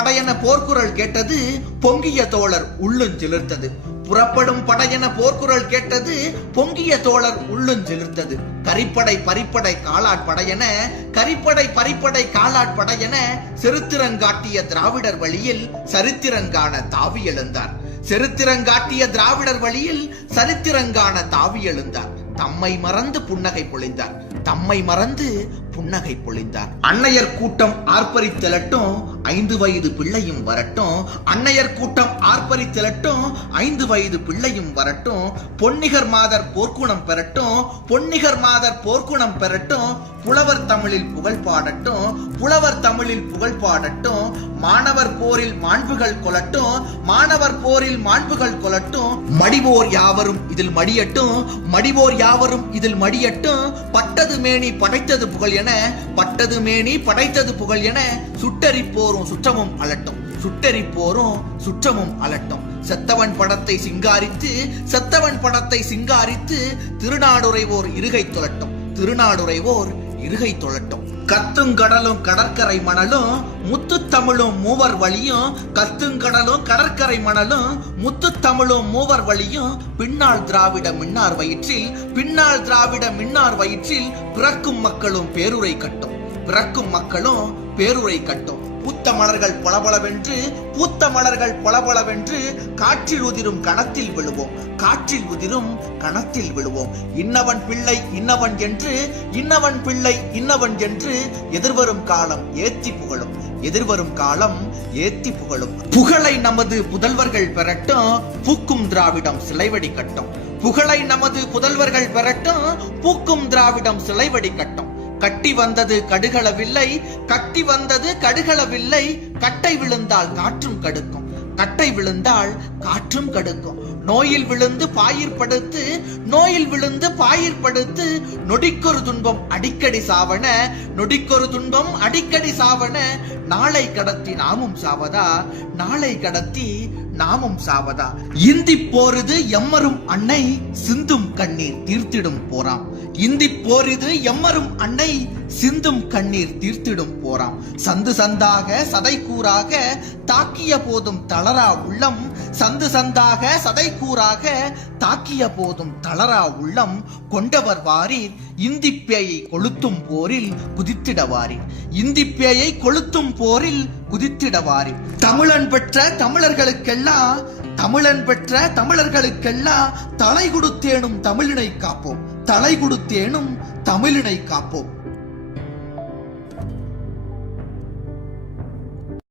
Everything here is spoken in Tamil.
படையென போர்க்குரல் கேட்டது, பொங்கிய தோழர் உள்ளுஞ்சிலிர்த்தது. புறப்படும் படையென போர்க்குரல் கேட்டது, பொங்கிய தோழர் உள்ளுஞ்சிலிர்த்தது. கரிப்படை பரிப்படை காலாட்படையென, கரிப்படை பரிப்படை காலாட்படையென செருத்திரங்காட்டிய திராவிடர் வழியில் சரித்திரங்கான தாவி எழுந்தார். செருத்திரங்காட்டிய திராவிடர் வழியில் சரித்திரங்கான தாவி எழுந்தார். தம்மை மறந்து புன்னகை பொழிந்தார். தம்மை மறந்து புன்னகை பொழிந்தார். அன்னையர் கூட்டம் ஆர்ப்பரித்தெழட்டும், 5 வயது பிள்ளையும் வரட்டும். அன்னையர் கூட்டம் ஆர்ப்பரித்தெழட்டும், 5 வயது பிள்ளையும் வரட்டும். பொன்னிகர் மாதர் போர்க்குணம் பெறட்டும், பொன்னிகர் மாதர் போர்க்குணம் பெறட்டும். புலவர் தமிழில் புகழ் பாடட்டும், புலவர் தமிழில் புகழ் பாடட்டும். மாணவர் போரில் மாண்புகள் கொள்ளட்டும், மாணவர் போரில் மாண்புகள் கொள்ளட்டும். மடிவோர் யாவரும் இதில் மடியட்டும், மடிவோர் யாவரும் இதில் மடியட்டும். பட்டது மேனி படைத்தது புகழ் என, பட்டது மேனி படைத்தது புகழ் என சுட்டரிப்போரும் சுற்றமும் அலட்டும், சுட்டரிப்போரும் சுற்றமும் அலட்டும். செத்தவன் படத்தை சிங்காரித்து, செத்தவன் படத்தை சிங்காரித்து திருநாடுரைவோர் இருகை தொழட்டும், திருநாடுரைவோர் இருகை தொழட்டும். கத்துங்கடலும் கடற்கரை மணலும் முத்துத்தமிழும் மூவர் வழியும், கத்துங்கடலும் கடற்கரை மணலும் முத்துத்தமிழும் மூவர் வழியும். பின்னால் திராவிட மின்னார் வயிற்றில், பின்னால் திராவிட மின்னார் வயிற்றில் பிறக்கும் மக்களும் பேருரை கட்டும், பிறக்கும் மக்களும் பேருரை கட்டும். பூத்த மலர்கள் பளபளவென்று, பூத்த மலர்கள் பளபளவென்று காற்றில் உதிரும் கணத்தில் விழுவோம், காற்றில் உதிரும் கணத்தில் விழுவோம். இன்னவன் பிள்ளை இன்னவன் என்று, இன்னவன் பிள்ளை இன்னவன் என்று எதிர்வரும் காலம் ஏத்தி புகழும், எதிர்வரும் காலம் ஏத்தி புகழும். புகழை நமது புதல்வர்கள் பெறட்டும், பூக்கும் திராவிடம் சிலைவடி கட்டும். புகழை நமது புதல்வர்கள் பெறட்டும், பூக்கும் திராவிடம் சிலைவடி கட்டும். கட்டி வந்தது கடுகளவில்லை, கட்டி வந்தது கடுகளவில்லை. கட்டை விழுந்தால் காற்றும் கடுக்கும், கட்டை விழுந்தால் காற்றும் கடுக்கும். நோயில் விழுந்து பாயிர் படுத்து, நோயில் விழுந்து பாயிர் படுத்து. நொடிக்கொரு துன்பம் அடிக்கடி சாவன, நொடிக்கொரு துன்பம் அடிக்கடி சாவன. நாளை கடத்தி நாமும் சாவதா, நாளை கடத்தி நாமும் சாவதா. இந்தி போரிது எம்மரும் அன்னை, சிந்தும் கண்ணீர் தீர்த்திடும் போராம். இந்தி போரிது எம்மரும் அன்னை, சிந்தும் கண்ணீர் தீர்த்திடும் போராம். சந்து சந்தாக சதை கூறாக தாக்கிய போதும் தளரா உள்ளம், சந்து சந்தாக சதை கூறாக தாக்கிய போதும் தளரா உள்ளம். கொண்டவர் வாரீர் இந்தி பேயை கொளுத்தும் போரில் குதித்திடவாரீர், இந்தி பேயை கொளுத்தும் போரில் குதித்திடவாரீர். தமிழன் பெற்ற தமிழர்களுக்கெல்லாம், தமிழன் பெற்ற தமிழர்களுக்கெல்லாம் தலை கொடுத்தேனும் தமிழினை காப்போம், தலை கொடுத்தேனும் தமிழினை காப்போம்.